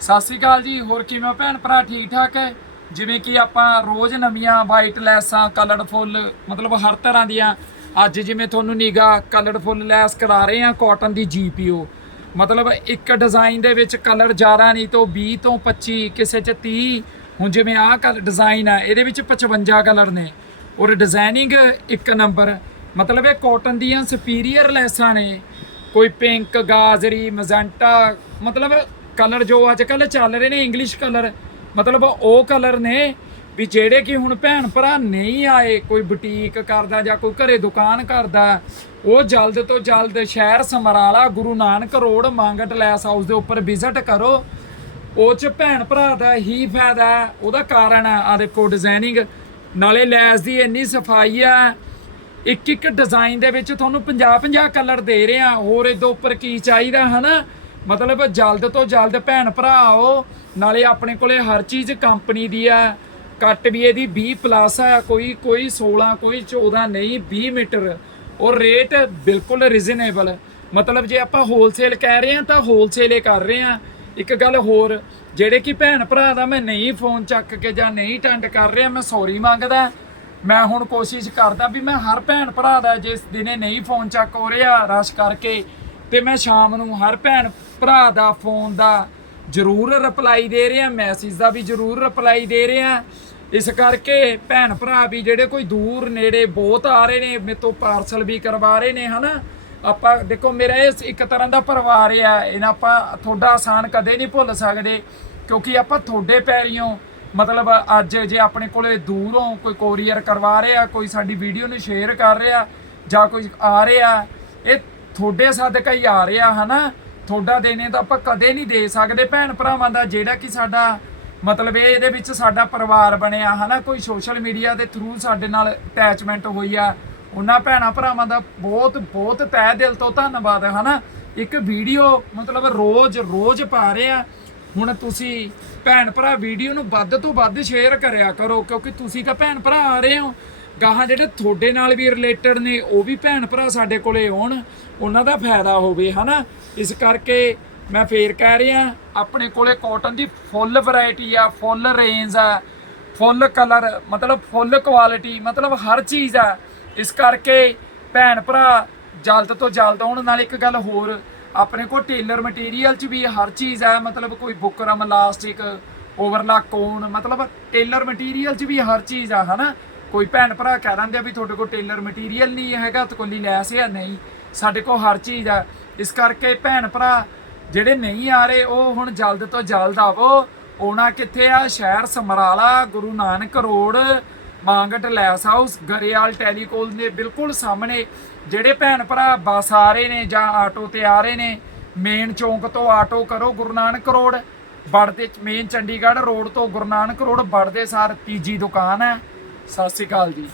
ਸਤਿ ਸ਼੍ਰੀ ਅਕਾਲ ਜੀ, ਹੋਰ ਕਿਵੇਂ ਭੈਣ ਭਰਾ, ਠੀਕ ਠਾਕ ਹੈ? ਜਿਵੇਂ ਕਿ ਆਪਾਂ ਰੋਜ਼ ਨਵੀਆਂ ਵਾਈਟ ਲੈਸਾਂ ਕਲਰਡ ਫੁੱਲ, ਮਤਲਬ ਹਰ ਤਰ੍ਹਾਂ ਦੀਆਂ। ਅੱਜ ਜਿਵੇਂ ਤੁਹਾਨੂੰ ਨੀਗਾ ਕਲਰਡ ਫੁੱਲ ਲੈਸ ਕਰਾ ਰਹੇ ਆ ਕਾਟਨ ਦੀ ਜੀਪੀਓ ਮਤਲਬ ਇੱਕ ਡਿਜ਼ਾਈਨ ਦੇ ਵਿੱਚ ਕਲਰ ਜ਼ਿਆਦਾ ਨਹੀਂ ਤੋਂ 20 ਤੋਂ 25 ਕਿਸੇ ਚ 30 ਹੁਣ ਜਿਵੇਂ ਆਹ ਕਲ ਡਿਜ਼ਾਈਨ ਆ, ਇਹਦੇ ਵਿੱਚ 55 ਕਲਰ ਨੇ। ਔਰ ਡਿਜ਼ਾਈਨਿੰਗ ਇੱਕ ਨੰਬਰ ਮਤਲਬ ਇਹ ਕਾਟਨ ਦੀਆਂ ਸੁਪੀਰੀਅਰ ਲੈਸਾਂ ਨੇ। ਕੋਈ ਪਿੰਕ ਗਾਜਰੀ ਮਜ਼ੈਂਟਾ ਮਤਲਬ ਕਲਰ ਜੋ ਅੱਜ ਕੱਲ ਚੱਲ ਰਹੇ ਨੇ ਇੰਗਲਿਸ਼ ਕਲਰ, ਮਤਲਬ ਉਹ ਕਲਰ ਨੇ ਵੀ ਜਿਹੜੇ ਕਿ ਹੁਣ ਭੈਣ ਭਰਾ ਨਹੀਂ ਆਏ, ਕੋਈ ਬੁਟੀਕ ਕਰਦਾ ਜਾਂ ਕੋਈ ਘਰੇ ਦੁਕਾਨ ਕਰਦਾ, ਉਹ ਜਲਦ ਤੋਂ ਜਲਦ ਸ਼ਹਿਰ Samrala Guru Nanak road Mangat lace house ਦੇ ਉੱਪਰ ਵਿਜ਼ਿਟ ਕਰੋ। ਉਹ ਚ ਭੈਣ ਭਰਾ ਦਾ ਹੀ ਫਾਇਦਾ, ਉਹਦਾ ਕਾਰਨ ਆ ਆ ਦੇਖੋ ਡਿਜ਼ਾਈਨਿੰਗ ਨਾਲੇ ਲੈਸ ਦੀ ਇੰਨੀ ਸਫ਼ਾਈ ਆ ਇੱਕ ਇੱਕ ਡਿਜ਼ਾਈਨ ਦੇ ਵਿੱਚ ਤੁਹਾਨੂੰ 50 50 ਕਲਰ ਦੇ ਰਹੇ ਆ, ਹੋਰ ਇਹਦੇ ਉੱਪਰ ਕੀ ਚਾਹੀਦਾ, ਹਨਾ? ਮਤਲਬ ਜਲਦ ਤੋਂ ਜਲਦ ਭੈਣ ਭਰਾ ਆਓ, ਨਾਲੇ ਆਪਣੇ ਕੋਲੇ ਹਰ ਚੀਜ਼ ਕੰਪਨੀ ਦੀ ਹੈ। ਕੱਟ ਵੀ ਇਹਦੀ 20 ਪਲੱਸ ਆ ਕੋਈ ਕੋਈ 16 ਕੋਈ 14 ਨਹੀਂ 20 ਮੀਟਰ। ਔਰ ਰੇਟ ਬਿਲਕੁਲ ਰੀਜ਼ਨੇਬਲ ਮਤਲਬ ਜੇ ਆਪਾਂ ਹੋਲਸੇਲ ਕਹਿ ਰਹੇ ਆ ਤਾਂ ਹੋਲਸੇਲ ਹੀ ਕਰ ਰਹੇ ਆ ਇੱਕ ਗੱਲ ਹੋਰ, ਜਿਹੜੇ ਕਿ ਭੈਣ ਭਰਾ ਦਾ ਮੈਂ ਨਹੀਂ ਫੋਨ ਚੱਕ ਕੇ ਜਾਂ ਨਹੀਂ ਟੈਂਡ ਕਰ ਰਿਹਾ, ਮੈਂ ਸੌਰੀ ਮੰਗਦਾ। ਮੈਂ ਹੁਣ ਕੋਸ਼ਿਸ਼ ਕਰਦਾ ਵੀ ਮੈਂ ਹਰ ਭੈਣ ਭਰਾ ਦਾ ਜਿਸ ਦਿਨੇ ਨਹੀਂ ਫੋਨ ਚੱਕ ਹੋ ਰਿਹਾ ਰਸ਼ ਕਰਕੇ, ਤੇ ਮੈਂ ਸ਼ਾਮ ਨੂੰ ਹਰ ਭੈਣ ਭਰਾ ਦਾ ਫੋਨ ਦਾ ਜ਼ਰੂਰ ਰਿਪਲਾਈ ਦੇ ਰਿਹਾ, ਮੈਸੇਜ ਦਾ ਵੀ ਜ਼ਰੂਰ ਰਿਪਲਾਈ ਦੇ ਰਿਹਾ। ਇਸ ਕਰਕੇ ਭੈਣ ਭਰਾ ਵੀ ਜਿਹੜੇ ਕੋਈ ਦੂਰ ਨੇੜੇ ਬਹੁਤ ਆ ਰਹੇ ਨੇ, ਮੇਰੇ ਤੋਂ ਪਾਰਸਲ ਵੀ ਕਰਵਾ ਰਹੇ ਨੇ, ਹਨਾ? ਆਪਾਂ ਦੇਖੋ, ਮੇਰਾ ਇਹ ਇੱਕ ਤਰ੍ਹਾਂ ਦਾ ਪਰਿਵਾਰ ਆ, ਇਹਨਾਂ ਆਪਾਂ ਤੁਹਾਡਾ ਆਸਾਨ ਕਦੇ ਨਹੀਂ ਭੁੱਲ ਸਕਦੇ, ਕਿਉਂਕਿ ਆਪਾਂ ਤੁਹਾਡੇ ਪੈਰੀਓਂ, ਮਤਲਬ ਅੱਜ ਜੇ ਆਪਣੇ ਕੋਲੇ ਦੂਰੋਂ ਕੋਈ ਕੋਰੀਅਰ ਕਰਵਾ ਰਿਹਾ, ਕੋਈ ਸਾਡੀ ਵੀਡੀਓ ਨੂੰ ਸ਼ੇਅਰ ਕਰ ਰਿਹਾ ਜਾਂ ਕੋਈ ਆ ਰਿਹਾ, ਇਹ ਤੁਹਾਡੇ ਸਦਕਾ ਹੀ ਆ ਰਿਹਾ, ਹਨਾ? ਤੁਹਾਡਾ ਦੇਣੇ ਤਾਂ ਆਪਾਂ ਕਦੇ ਨਹੀਂ ਦੇ ਸਕਦੇ। ਭੈਣ ਭਰਾਵਾਂ ਦਾ ਜਿਹੜਾ ਕਿ ਸਾਡਾ ਮਤਲਬ ਇਹ, ਇਹਦੇ ਵਿੱਚ ਸਾਡਾ ਪਰਿਵਾਰ ਬਣਿਆ, ਹਨਾ? ਕੋਈ ਸੋਸ਼ਲ ਮੀਡੀਆ ਦੇ ਥਰੂ ਸਾਡੇ ਨਾਲ ਅਟੈਚਮੈਂਟ ਹੋਈ ਆ। ਉਹਨਾਂ ਭੈਣਾਂ ਭਰਾਵਾਂ ਦਾ ਬਹੁਤ ਬਹੁਤ ਤਹਿ ਦਿਲ ਤੋਂ ਧੰਨਵਾਦ ਹੈ ਹਨਾ? ਇੱਕ ਵੀਡੀਓ ਮਤਲਬ ਰੋਜ਼ ਰੋਜ਼ ਪਾ ਰਹੇ ਆ। ਹੁਣ ਤੁਸੀਂ ਭੈਣ ਭਰਾ ਵੀਡੀਓ ਨੂੰ ਵੱਧ ਤੋਂ ਵੱਧ ਸ਼ੇਅਰ ਕਰਿਆ ਕਰੋ, ਕਿਉਂਕਿ ਤੁਸੀਂ ਤਾਂ ਭੈਣ ਭਰਾ ਆ ਰਹੇ ਹੋ। ਗਾਹਾਂ ਜਿਹੜੇ ਤੁਹਾਡੇ ਨਾਲ ਵੀ ਰਿਲੇਟਡ ਨੇ, ਉਹ ਵੀ ਭੈਣ ਭਰਾ ਸਾਡੇ ਕੋਲੇ ਆਉਣ, ਉਹਨਾਂ ਦਾ ਫਾਇਦਾ ਹੋਵੇ, ਹਨਾ? ਇਸ ਕਰਕੇ ਮੈਂ ਫੇਰ ਕਹਿ ਰਿਹਾ, ਆਪਣੇ ਕੋਲੇ ਕਾਟਨ ਦੀ ਫੁੱਲ ਵੈਰਾਈਟੀ ਆ ਫੁੱਲ ਰੇਂਜ ਆ ਫੁੱਲ ਕਲਰ ਮਤਲਬ ਫੁੱਲ ਕੁਆਲਿਟੀ ਮਤਲਬ ਹਰ ਚੀਜ਼ ਆ। ਇਸ ਕਰਕੇ ਭੈਣ ਭਰਾ ਜਲਦ ਤੋਂ ਜਲਦ ਆਉਣ, ਨਾਲ ਇੱਕ ਗੱਲ ਹੋਰ ਆਪਣੇ ਕੋਲ ਟੇਲਰ ਮਟੀਰੀਅਲ 'ਚ ਵੀ ਹਰ ਚੀਜ਼ ਆ ਮਤਲਬ ਕੋਈ ਬੁਕਰਮ ਇਲਾਸਟਿਕ ਓਵਰਲਾਕ ਕੋਨ ਮਤਲਬ ਟੇਲਰ ਮਟੀਰੀਅਲ 'ਚ ਵੀ ਹਰ ਚੀਜ਼ ਆ, ਹਨਾ? ਕੋਈ ਭੈਣ ਭਰਾ ਕਹਿ ਦਿੰਦੇ ਆ ਵੀ ਤੁਹਾਡੇ ਕੋਲ ਟੇਲਰ ਮਟੀਰੀਅਲ ਨਹੀਂ ਹੈਗਾ ਤਾਂ ਕੋਈ ਲੈਸ ਹੈ ਨਹੀਂ? ਸਾਡੇ ਕੋਲ ਹਰ ਚੀਜ਼ ਆ। ਇਸ ਕਰਕੇ ਭੈਣ ਭਰਾ ਜਿਹੜੇ ਨਹੀਂ ਆ ਰਹੇ, ਉਹ ਹੁਣ ਜਲਦ ਤੋਂ ਜਲਦ ਆਵੋ। ਆਉਣਾ ਕਿੱਥੇ ਆ? ਸ਼ਹਿਰ Samrala, Guru Nanak road Mangat lace house Grewal ਟੈਲੀਕੋਲ ਦੇ ਬਿਲਕੁਲ ਸਾਹਮਣੇ ਜਿਹੜੇ ਭੈਣ ਭਰਾ ਬੱਸ ਆ ਰਹੇ ਨੇ ਜਾਂ ਆਟੋ ਤੇ ਆ ਰਹੇ ਨੇ, ਮੇਨ ਚੌਂਕ ਤੋਂ ਆਟੋ ਕਰੋ, ਗੁਰੂ ਨਾਨਕ ਰੋਡ। ਬੜਦੇ ਮੇਨ ਚੰਡੀਗੜ੍ਹ ਰੋਡ ਤੋਂ ਗੁਰੂ ਨਾਨਕ ਰੋਡ, ਵੜਦੇ ਸਾਰ ਤੀਜੀ ਦੁਕਾਨ ਹੈ। ਸਤਿ ਸ਼੍ਰੀ ਅਕਾਲ ਜੀ।